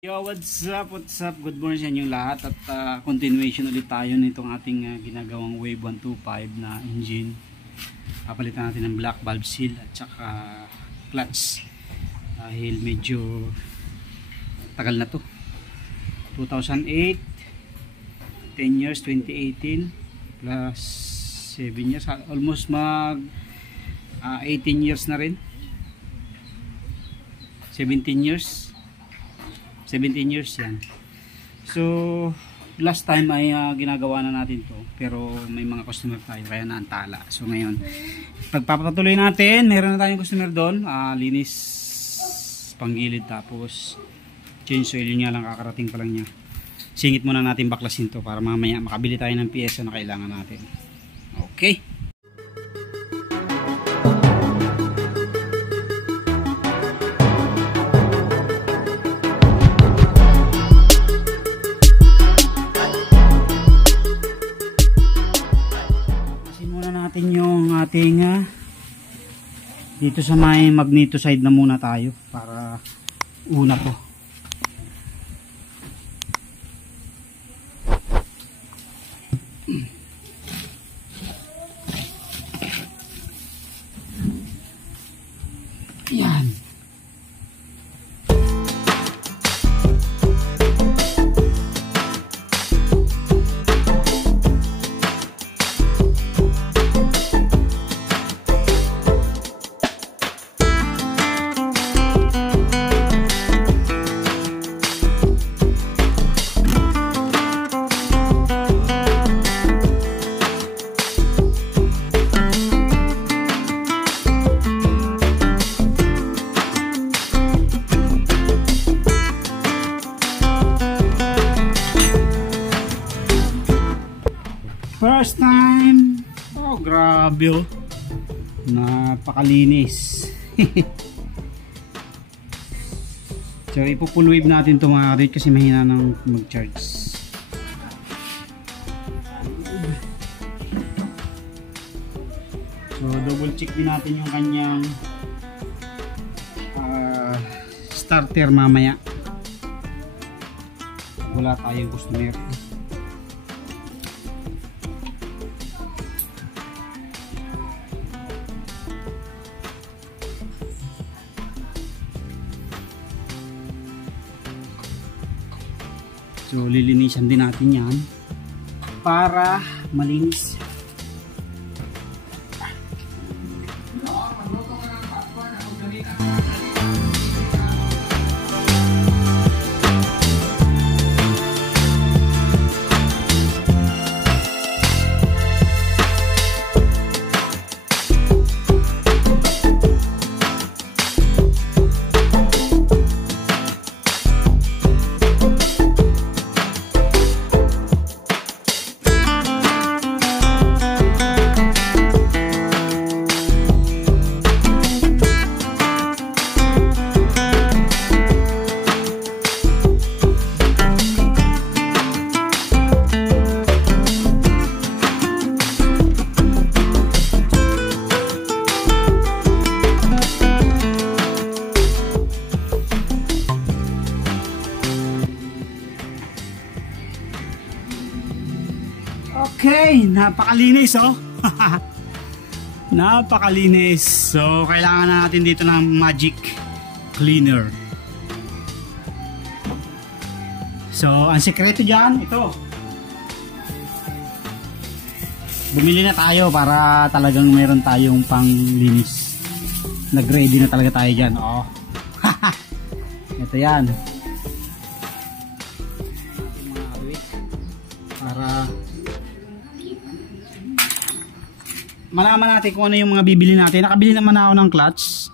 Yo, what's up? What's up? Good morning sa inyong lahat at continuation ulit tayo nitong ating ginagawang Wave 125 na engine. Papalitan natin ng black valve seal at saka clutch dahil medyo tagal na to. 2008, 10 years, 2018 plus 7 years, almost mag 18 years na rin, 17 years 17 years yan. So last time ay ginagawa na natin to, pero may mga customer tayo kaya naantala. So ngayon pagpapatuloy natin, meron na tayong customer doon, linis panggilid tapos change oil, yun nga lang, kakarating pa lang niya. Singit muna natin baklasin to para mamaya makabili tayo ng piyesa na kailangan natin. Okay, natin yung ating dito sa may magneto side na muna tayo para una to. Yan. First time. Oh, grabe oh. Napakalinis. So ipo-full wave natin ito mga rate kasi mahina nang mag-charge. So double check din natin yung kanyang starter mamaya. Wala tayong customer. So lilinisan din natin yan para malinis. Okay, napakalinis oh. Napakalinis. So kailangan na natin dito ng magic cleaner. So ang sekreto dyan, ito. Bumili na tayo para talagang meron tayong panglinis. Nag-ready na talaga tayo dyan oh. Ito yan. Para malaman natin kung ano yung mga bibili natin. Nakabili naman ako ng clutch.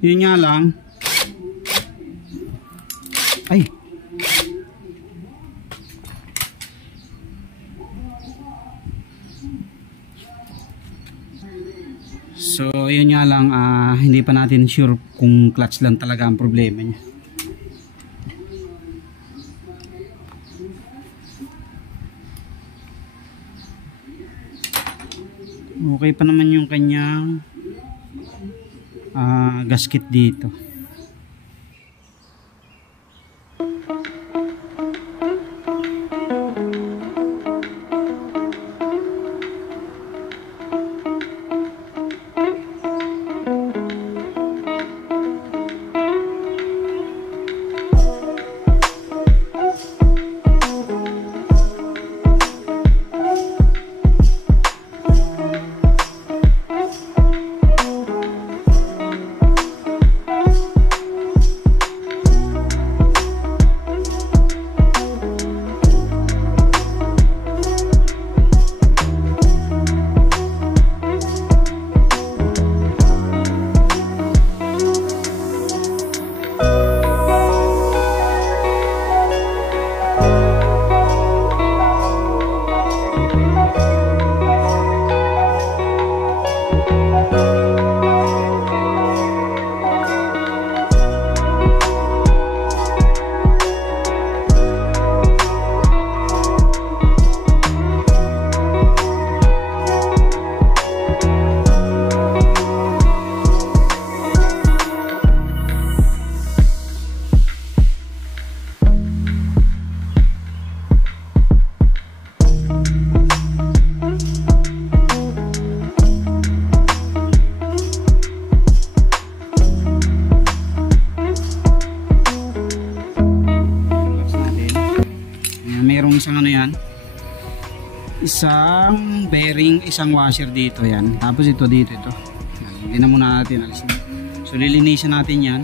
Yun nga lang. Ay. So yun nga lang, hindi pa natin sure kung clutch lang talaga ang problema niya. Okay pa naman yung kanyang gasket dito. Merong isang ano yan, isang bearing, isang washer dito yan, tapos ito dito, ito yan, hindi na muna natin alisin. So lilinisan natin yan.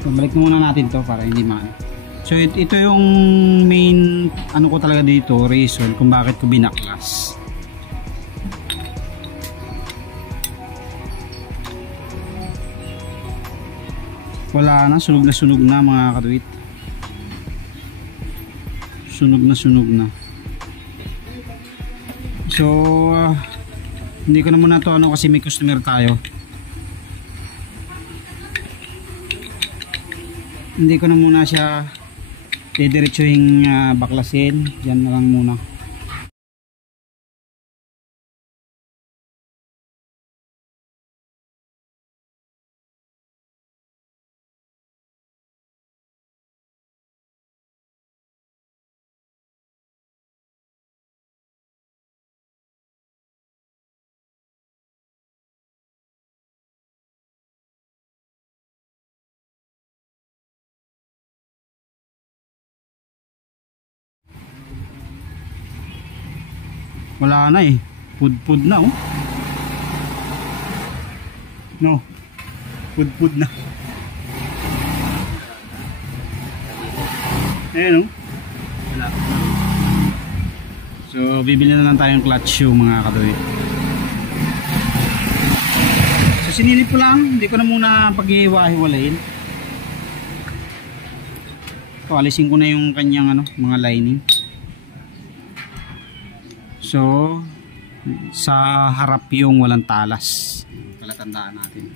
So balik na muna natin to para hindi maano. So ito yung main ano ko talaga dito, reason kung bakit ko binaklas. Wala na, sunog na mga katuwit. Sunog na. So hindi ko na muna to ano kasi may customer tayo. Hindi ko na muna siya didiretsuhin baklasin. Diyan na lang muna. Wala na eh. Pud na oh. No. Pud na. Ayan oh. Wala. So bibili na lang tayong clutch shoe mga katuwit. So sinilip ko lang. Hindi ko na muna pag-iwa-hiwalayin. So alisin ko na yung kanyang ano, mga lining. So sa harap yung walang talas, palatandaan natin.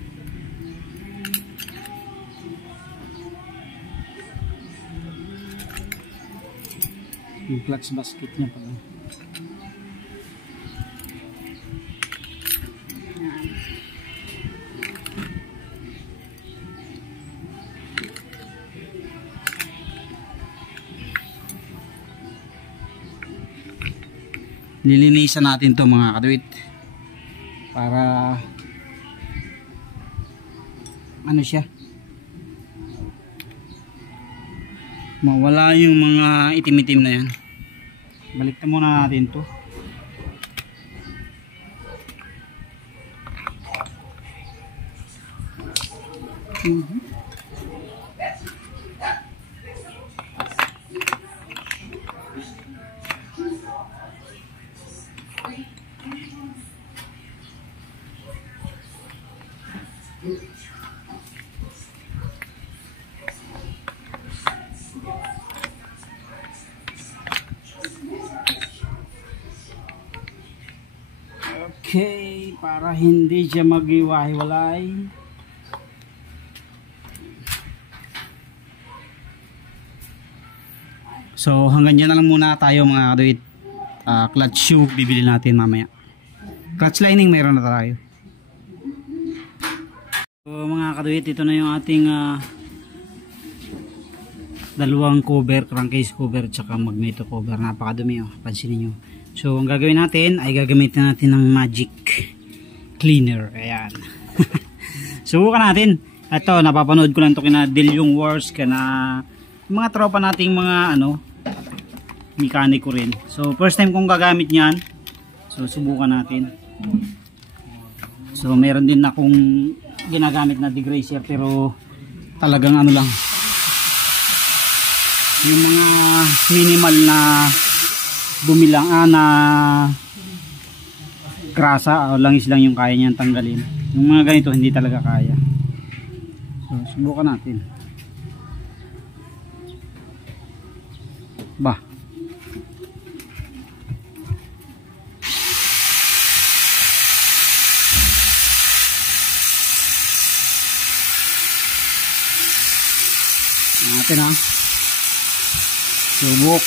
Yung clutch basket niya pala. Lilinisan natin to mga katuwit para ano siya, mawala yung mga itim-itim na yan. Balik na muna natin to. Okay, para hindi siya mag-iwa-hiwalay. So hanggang dyan na lang muna tayo mga katuwit. Clutch shoe bibili natin mamaya. Clutch lining mayroon na tayo. So mga kaduit, ito na yung ating dalawang cover, crankcase cover tsaka magneto cover. Napakadumi, oh, pansinin nyo. So ang gagawin natin ay gagamitin natin ng magic cleaner. Ayan. Subukan natin. Ito, napapanood ko lang ito kina Dilyong Wars, kana mga tropa nating mga mekaniko rin. So first time kong gagamit niyan. So subukan natin. So meron din akong ginagamit na degrazer pero talagang lang, yung mga minimal na bumilang na grasa o langis lang yung kaya niyan tanggalin. Yung mga ganito hindi talaga kaya. So subukan natin. Ba, natin subok.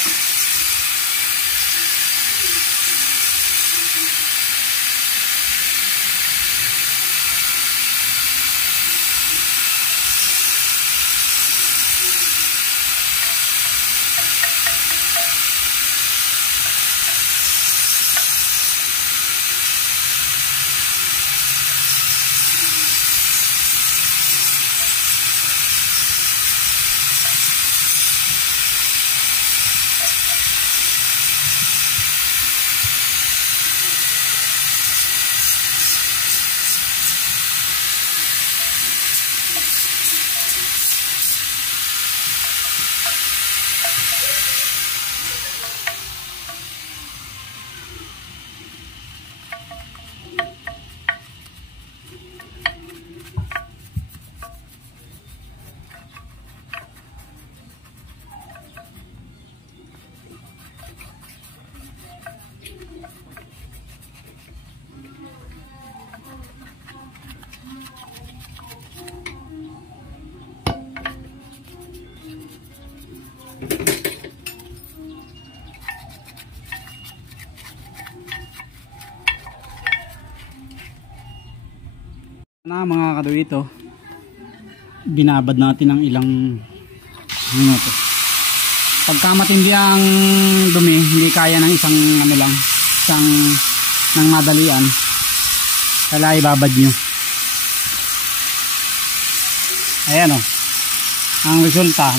Na mga kaduito, binabad natin ng ilang minuto. Pagka matindi ang dumi, hindi kaya ng isang isang ng madalian, kaya ibabad nyo. Ayan o, ang resulta.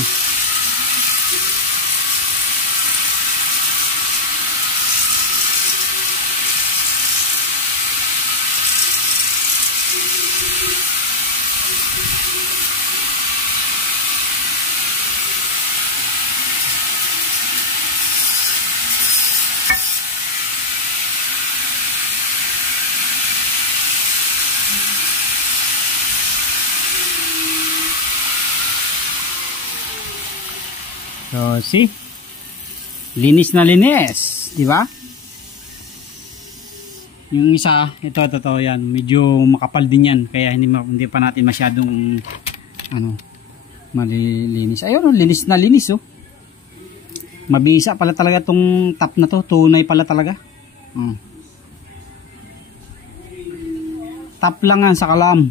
So, see? Linis na linis, di ba? Yung isa, ito yan, medyo makapal din yan, kaya hindi pa natin masyadong malilinis. Ayun, linis na linis, oh. Mabisa pala talaga tong top na to, tunay pala talaga. Top lang sa kalam.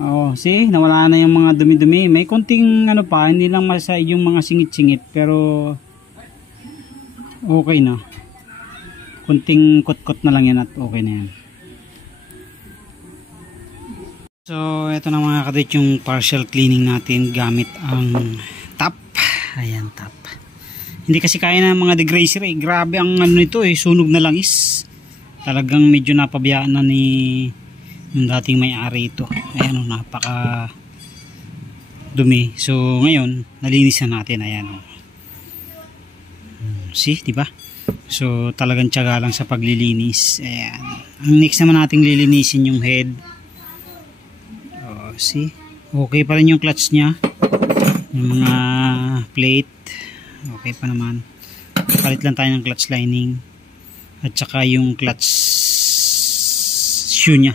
Oh, see, nawala na yung mga dumi-dumi. May konting pa, hindi lang masa yung mga singit-singit, pero okay na. Konting kot-kot na lang yan at okay na yan. So, ito na mga kadit yung partial cleaning natin gamit ang top. Ayan, top. Hindi kasi kaya na mga degrazer eh. Grabe ang nito eh, sunog na langis. Talagang medyo napabayaan na ni yung dating may-ari ito. Ayan, napaka dumi. So ngayon nalinis na natin. Ayan, see, diba? So talagang tiyaga lang sa paglilinis. Ayan. Ang next naman nating lilinisin yung head. See, okay pa rin yung clutch nya, yung mga plate okay pa naman. Palit lang tayo ng clutch lining at saka yung clutch shoe nya.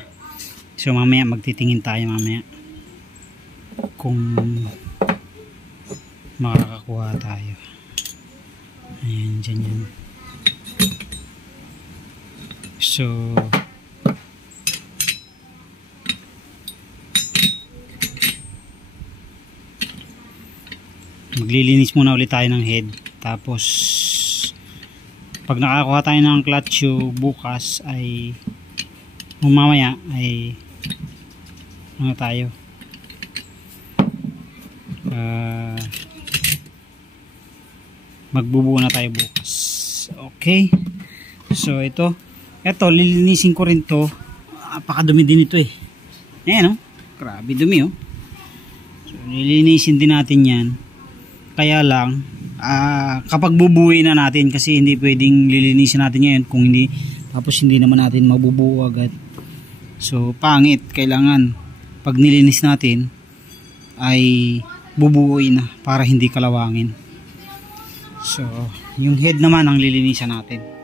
So mamaya magtitingin tayo mamaya kung makakakuha tayo. Ayan, dyan yan. So maglilinis muna ulit tayo ng head, tapos pag nakakuha tayo ng clutch bukas ay mamaya ay ano tayo, magbubuo na tayo bukas. Okay, so ito lilinisin ko rin to. Napakadumi din ito eh. Ayan oh, grabe dumi oh. So lilinisin din natin yan. Kaya lang kapag bubuuin na natin, kasi hindi pwedeng lilinisin natin ngayon kung hindi, tapos hindi naman natin mabubuo agad. So pangit, kailangan pag nilinis natin ay bubuuin na para hindi kalawangin. So yung head naman ang lilinisan natin.